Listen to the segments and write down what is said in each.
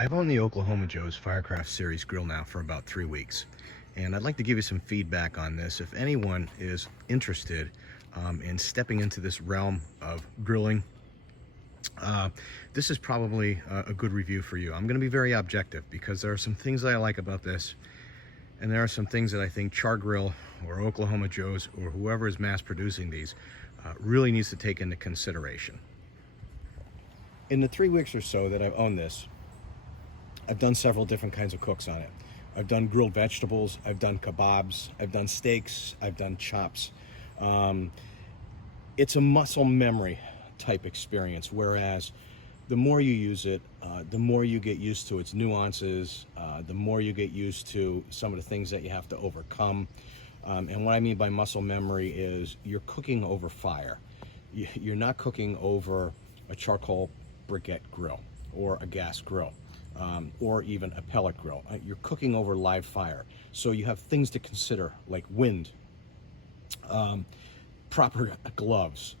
I've owned the Oklahoma Joe's FireCraft series grill now for about 3 weeks, and I'd like to give you some feedback on this. If anyone is interested in stepping into this realm of grilling, this is probably a good review for you. I'm going to be very objective because there are some things that I like about this, and there are some things that I think Char Grill or Oklahoma Joe's or whoever is mass producing these really needs to take into consideration. In the 3 weeks or so that I've owned this, I've done several different kinds of cooks on it. I've done grilled vegetables, I've done kebabs, I've done steaks, I've done chops. It's a muscle memory type experience, whereas the more you use it, the more you get used to its nuances, the more you get used to some of the things that you have to overcome. And what I mean by muscle memory is you're cooking over fire. You're not cooking over a charcoal briquette grill or a gas grill. Or even a pellet grill. You're cooking over live fire. So you have things to consider like wind, proper gloves,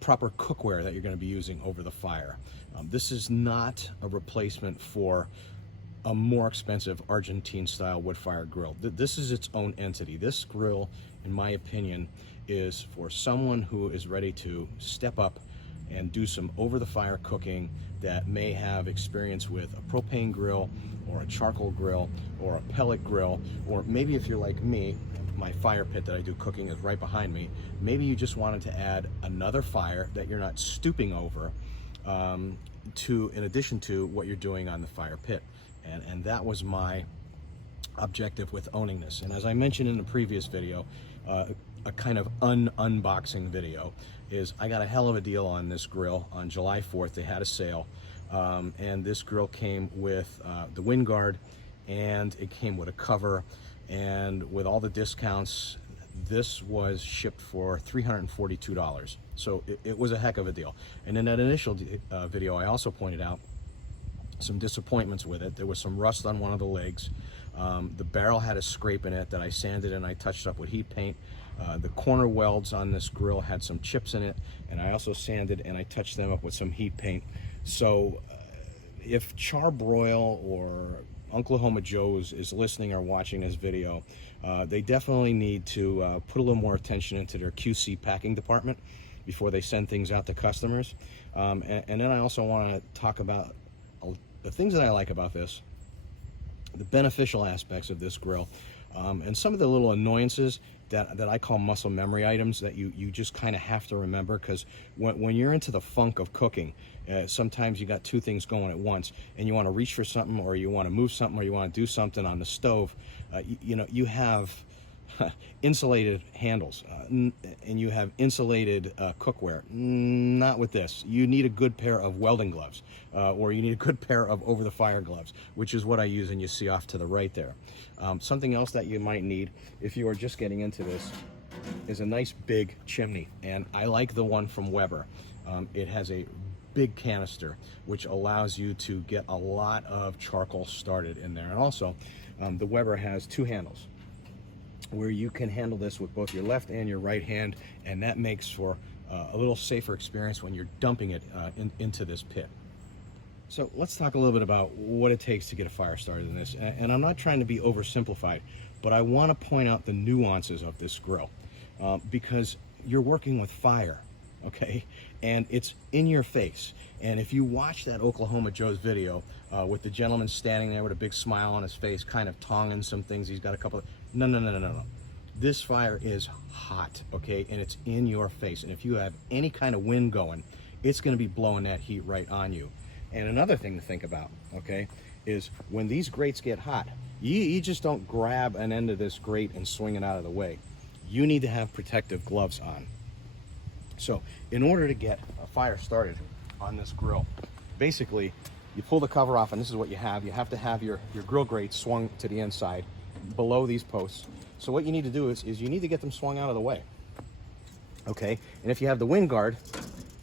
proper cookware that you're going to be using over the fire. This is not a replacement for a more expensive Argentine style wood fire grill. This is its own entity. This grill, in my opinion, is for someone who is ready to step up and do some over the fire cooking that may have experience with a propane grill or a charcoal grill or a pellet grill, or maybe if you're like me, my fire pit that I do cooking is right behind me. Maybe you just wanted to add another fire that you're not stooping over in addition to what you're doing on the fire pit. And that was my objective with owning this. And as I mentioned in the previous video, a kind of unboxing video, is I got a hell of a deal on this grill on July 4th. They had a sale, and this grill came with the wind guard, and it came with a cover, and with all the discounts, this was shipped for $342. So it was a heck of a deal. And in that initial video, I also pointed out some disappointments with it. There was some rust on one of the legs. The barrel had a scrape in it that I sanded and I touched up with heat paint. The corner welds on this grill had some chips in it, and I also sanded and I touched them up with some heat paint. So if Charbroil or Oklahoma Joe's is listening or watching this video, they definitely need to put a little more attention into their QC packing department before they send things out to customers. And then I also want to talk about the things that I like about this, the beneficial aspects of this grill, and some of the little annoyances that I call muscle memory items that you just kind of have to remember, because when you're into the funk of cooking, sometimes you got two things going at once, and you want to reach for something, or you want to move something, or you want to do something on the stove. You have insulated handles, and you have insulated cookware. Not with this. You need a good pair of welding gloves, or you need a good pair of over-the-fire gloves, which is what I use, and you see off to the right there. Something else that you might need if you are just getting into this is a nice big chimney, and I like the one from Weber. It has a big canister, which allows you to get a lot of charcoal started in there. And also, the Weber has two handles where you can handle this with both your left and your right hand, and that makes for a little safer experience when you're dumping it into this pit. So let's talk a little bit about what it takes to get a fire started in this. And I'm not trying to be oversimplified, but I want to point out the nuances of this grill, because you're working with fire, okay? And it's in your face. And if you watch that Oklahoma Joe's video with the gentleman standing there with a big smile on his face, kind of tonging some things, he's got a couple of, no. This fire is hot, okay? And it's in your face. And if you have any kind of wind going, it's gonna be blowing that heat right on you. And another thing to think about, okay, is when these grates get hot, you just don't grab an end of this grate and swing it out of the way. You need to have protective gloves on. So in order to get a fire started on this grill, basically you pull the cover off, and this is what you have. You have to have your grill grate swung to the inside below these posts. So what you need to do is you need to get them swung out of the way, okay? And if you have the wind guard,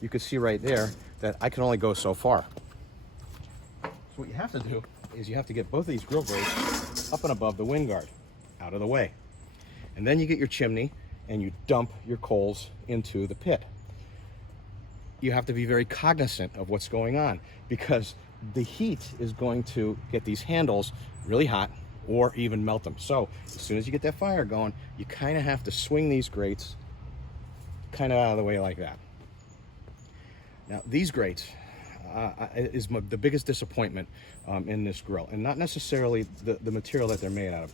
you can see right there that I can only go so far. So what you have to do is you have to get both of these grill grates up and above the wind guard, out of the way. And then you get your chimney and you dump your coals into the pit. You have to be very cognizant of what's going on, because the heat is going to get these handles really hot or even melt them. So as soon as you get that fire going, you kind of have to swing these grates kind of out of the way like that. Now these grates is the biggest disappointment in this grill, and not necessarily the material that they're made out of.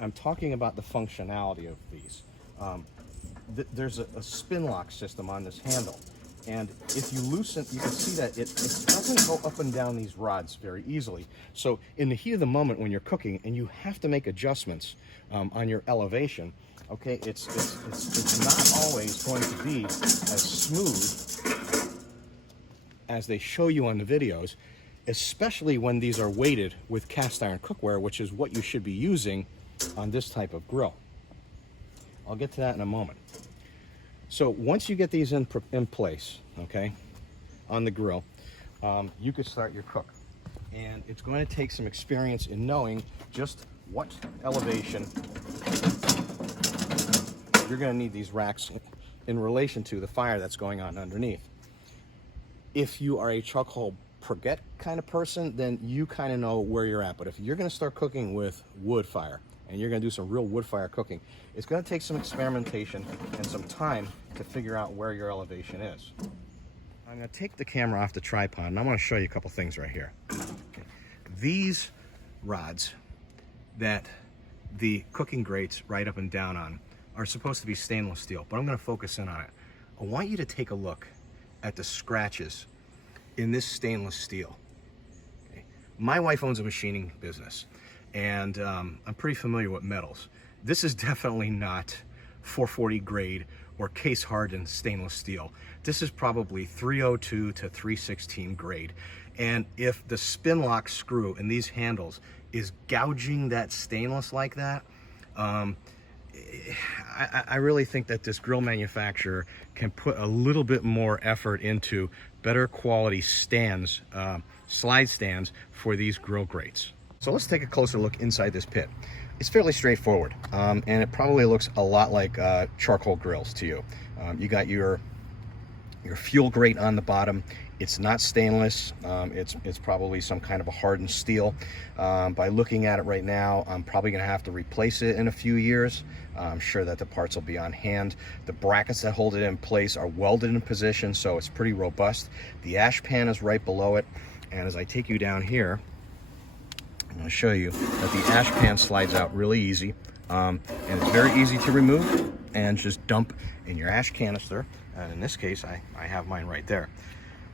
I'm talking about the functionality of these. There's a spin lock system on this handle, and if you loosen, you can see that it doesn't go up and down these rods very easily. So in the heat of the moment when you're cooking and you have to make adjustments on your elevation, okay, it's not always going to be as smooth as they show you on the videos, especially when these are weighted with cast iron cookware, which is what you should be using on this type of grill. I'll get to that in a moment. So once you get these in place, okay, on the grill, you could start your cook. And it's going to take some experience in knowing just what elevation you're going to need these racks in relation to the fire that's going on underneath. If you are a charcoal briquette kind of person, then you kind of know where you're at. But if you're going to start cooking with wood fire, and you're going to do some real wood fire cooking, it's going to take some experimentation and some time to figure out where your elevation is. I'm going to take the camera off the tripod, and I want to show you a couple things right here. Okay. These rods that the cooking grates right up and down on are supposed to be stainless steel, but I'm going to focus in on it. I want you to take a look at the scratches in this stainless steel. Okay. My wife owns a machining business, and I'm pretty familiar with metals. This is definitely not 440 grade or case hardened stainless steel. This is probably 302 to 316 grade. And if the spin lock screw in these handles is gouging that stainless like that, I really think that this grill manufacturer can put a little bit more effort into better quality stands, slide stands for these grill grates. So let's take a closer look inside this pit. It's fairly straightforward, and it probably looks a lot like charcoal grills to you. You got your fuel grate on the bottom. It's not stainless. It's probably some kind of a hardened steel. By looking at it right now, I'm probably going to have to replace it in a few years. I'm sure that the parts will be on hand. The brackets that hold it in place are welded in position, so it's pretty robust. The ash pan is right below it, and as I take you down here, I'm going to show you that the ash pan slides out really easy, and it's very easy to remove and just dump in your ash canister. And in this case, I have mine right there.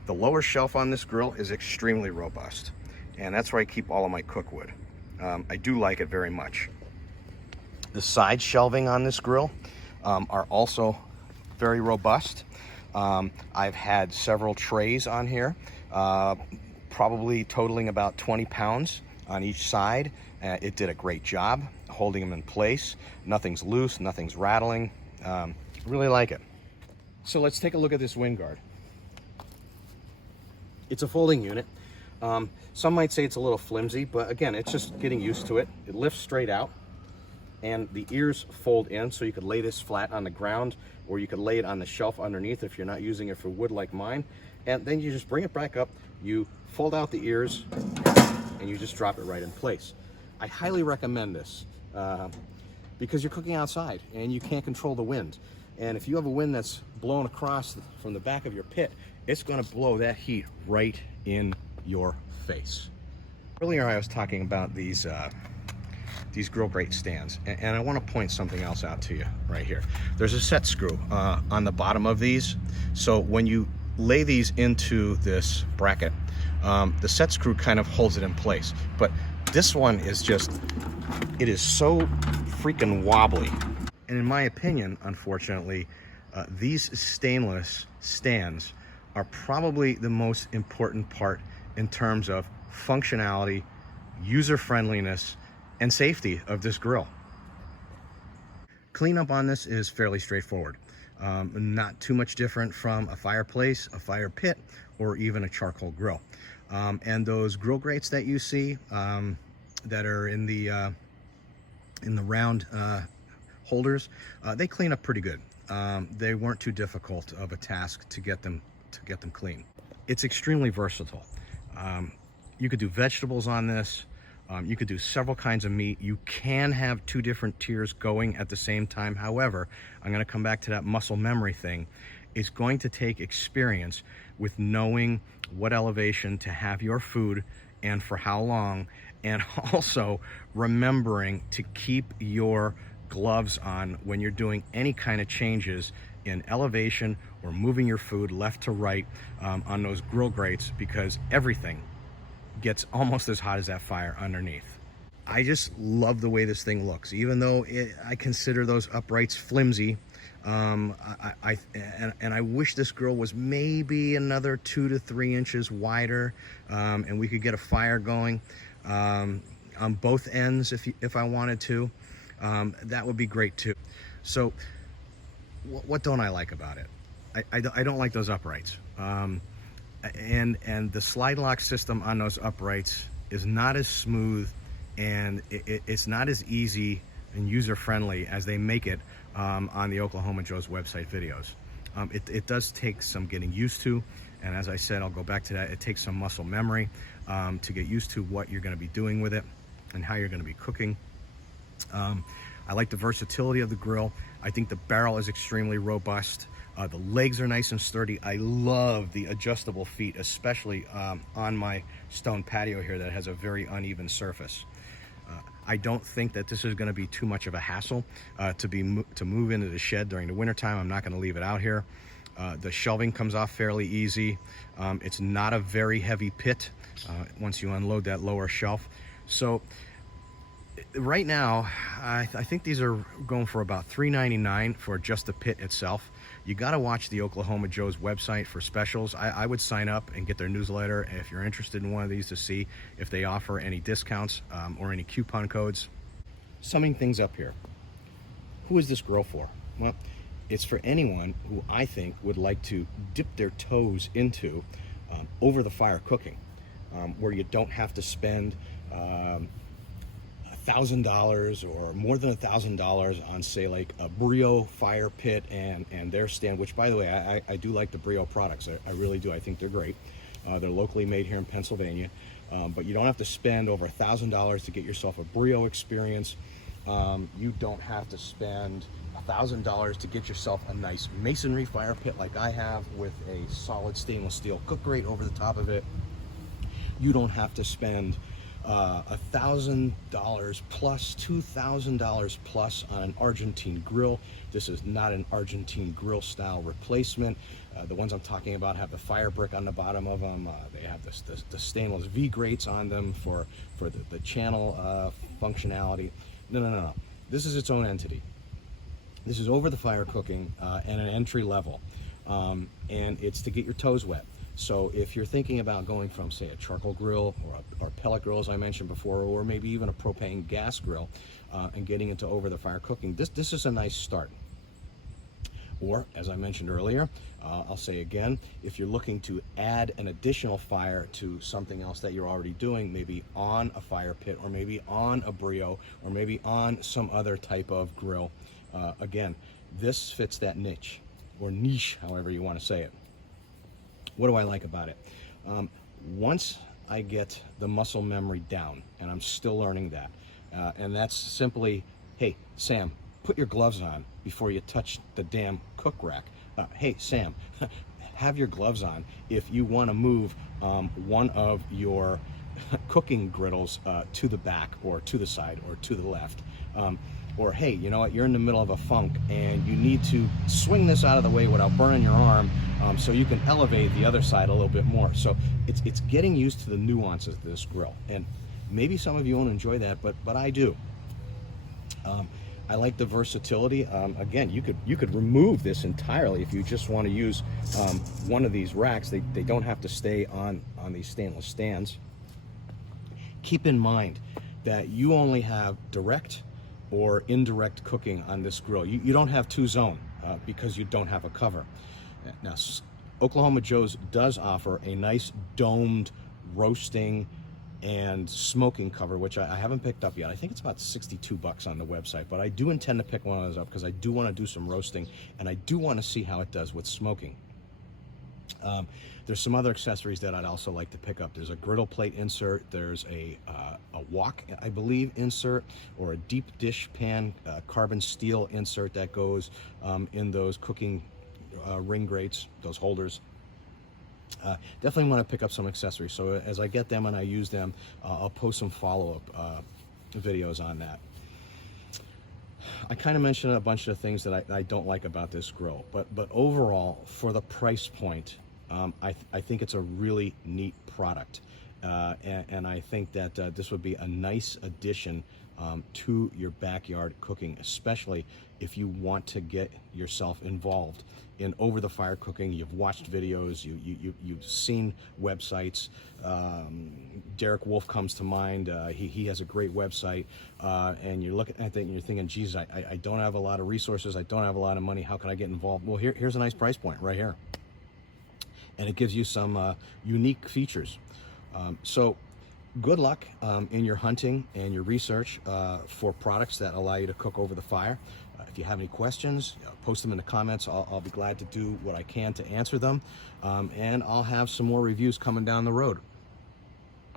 The lower shelf on this grill is extremely robust, and that's where I keep all of my cookwood. I do like it very much. The side shelving on this grill are also very robust. I've had several trays on here, probably totaling about 20 pounds on each side. It did a great job holding them in place. Nothing's loose, nothing's rattling. Really like it. So let's take a look at this wind guard. It's a folding unit. Some might say it's a little flimsy, but again, it's just getting used to it. It lifts straight out, and the ears fold in, so you could lay this flat on the ground, or you could lay it on the shelf underneath if you're not using it for wood like mine. And then you just bring it back up, you fold out the ears, and you just drop it right in place. I highly recommend this because you're cooking outside and you can't control the wind. And if you have a wind that's blowing across from the back of your pit, it's going to blow that heat right in your face. Earlier I was talking about these grill grate stands, and I want to point something else out to you right here. There's a set screw on the bottom of these, so when you lay these into this bracket, the set screw kind of holds it in place. But this one is just, it is so freaking wobbly. And in my opinion, unfortunately, these stainless stands are probably the most important part in terms of functionality, user friendliness, and safety of this grill. Cleanup on this is fairly straightforward. Not too much different from a fireplace, a fire pit, or even a charcoal grill. And those grill grates that you see that are in the round holders, they clean up pretty good. They weren't too difficult of a task to get them clean. It's extremely versatile. You could do vegetables on this. You could do several kinds of meat. You can have two different tiers going at the same time. However, I'm going to come back to that muscle memory thing. It's going to take experience with knowing what elevation to have your food and for how long, and also remembering to keep your gloves on when you're doing any kind of changes in elevation or moving your food left to right on those grill grates, because everything gets almost as hot as that fire underneath. I just love the way this thing looks, even though I consider those uprights flimsy. I wish this grill was maybe another 2 to 3 inches wider, and we could get a fire going on both ends if I wanted to. That would be great too. So what don't I like about it? I don't like those uprights. And the slide lock system on those uprights is not as smooth, and it's not as easy and user-friendly as they make it on the Oklahoma Joe's website videos. It does take some getting used to, and as I said, I'll go back to that, it takes some muscle memory to get used to what you're going to be doing with it and how you're going to be cooking. I like the versatility of the grill. I think the barrel is extremely robust. The legs are nice and sturdy. I love the adjustable feet, especially on my stone patio here that has a very uneven surface. I don't think that this is going to be too much of a hassle to move into the shed during the wintertime. I'm not going to leave it out here. The shelving comes off fairly easy. It's not a very heavy pit once you unload that lower shelf. So right now, I think these are going for about $3.99 for just the pit itself. You got to watch the Oklahoma Joe's website for specials. I would sign up and get their newsletter if you're interested in one of these to see if they offer any discounts or any coupon codes. Summing things up here, who is this grill for? Well, it's for anyone who I think would like to dip their toes into over the fire cooking, where you don't have to spend $1,000 or more than $1,000 on, say, like a Brio fire pit and their stand, which, by the way, I do like the Brio products. I really do. I think they're great. They're locally made here in Pennsylvania, but you don't have to spend over $1,000 to get yourself a Brio experience. You don't have to spend $1,000 to get yourself a nice masonry fire pit like I have with a solid stainless steel cook grate over the top of it. You don't have to spend $1,000 plus, $2,000 plus on an Argentine grill. This is not an Argentine grill style replacement. The ones I'm talking about have the fire brick on the bottom of them. They have the stainless V grates on them for the channel functionality. No. This is its own entity. This is over the fire cooking and an entry level, and it's to get your toes wet. So if you're thinking about going from, say, a charcoal grill or pellet grill, as I mentioned before, or maybe even a propane gas grill, and getting into over the fire cooking, this is a nice start. Or, as I mentioned earlier, I'll say again, if you're looking to add an additional fire to something else that you're already doing, maybe on a fire pit, or maybe on a Brio, or maybe on some other type of grill, again, this fits that niche, or niche, however you want to say it. What do I like about it? Once I get the muscle memory down, and I'm still learning that, and that's simply, hey, Sam, put your gloves on before you touch the damn cook rack. Hey, Sam, have your gloves on if you want to move one of your cooking griddles to the back or to the side or to the left. Or, hey, you know what, you're in the middle of a funk and you need to swing this out of the way without burning your arm, so you can elevate the other side a little bit more. So it's getting used to the nuances of this grill. And maybe some of you won't enjoy that, but I do. I like the versatility. Again, you could remove this entirely if you just want to use one of these racks. They don't have to stay on these stainless stands. Keep in mind that you only have direct or indirect cooking on this grill. You don't have two zone because you don't have a cover. Now, Oklahoma Joe's does offer a nice domed roasting and smoking cover, which I haven't picked up yet. I think it's about $62 on the website, but I do intend to pick one of those up because I do want to do some roasting and I do want to see how it does with smoking. There's some other accessories that I'd also like to pick up. There's a griddle plate insert. There's a wok, I believe, insert, or a deep dish pan carbon steel insert that goes in those cooking ring grates, those holders. Definitely want to pick up some accessories. So as I get them and I use them, I'll post some follow-up videos on that. I kind of mentioned a bunch of things that I don't like about this grill, but overall, for the price point, I think it's a really neat product, and I think that this would be a nice addition to your backyard cooking, especially if you want to get yourself involved in over-the-fire cooking. You've watched videos, you've seen websites. Derek Wolf comes to mind. He has a great website, and you're looking at it and you're thinking, geez, I don't have a lot of resources, I don't have a lot of money, how can I get involved? Well, here's a nice price point right here, and it gives you some unique features. So good luck in your hunting and your research for products that allow you to cook over the fire. If you have any questions, post them in the comments. I'll be glad to do what I can to answer them, and I'll have some more reviews coming down the road.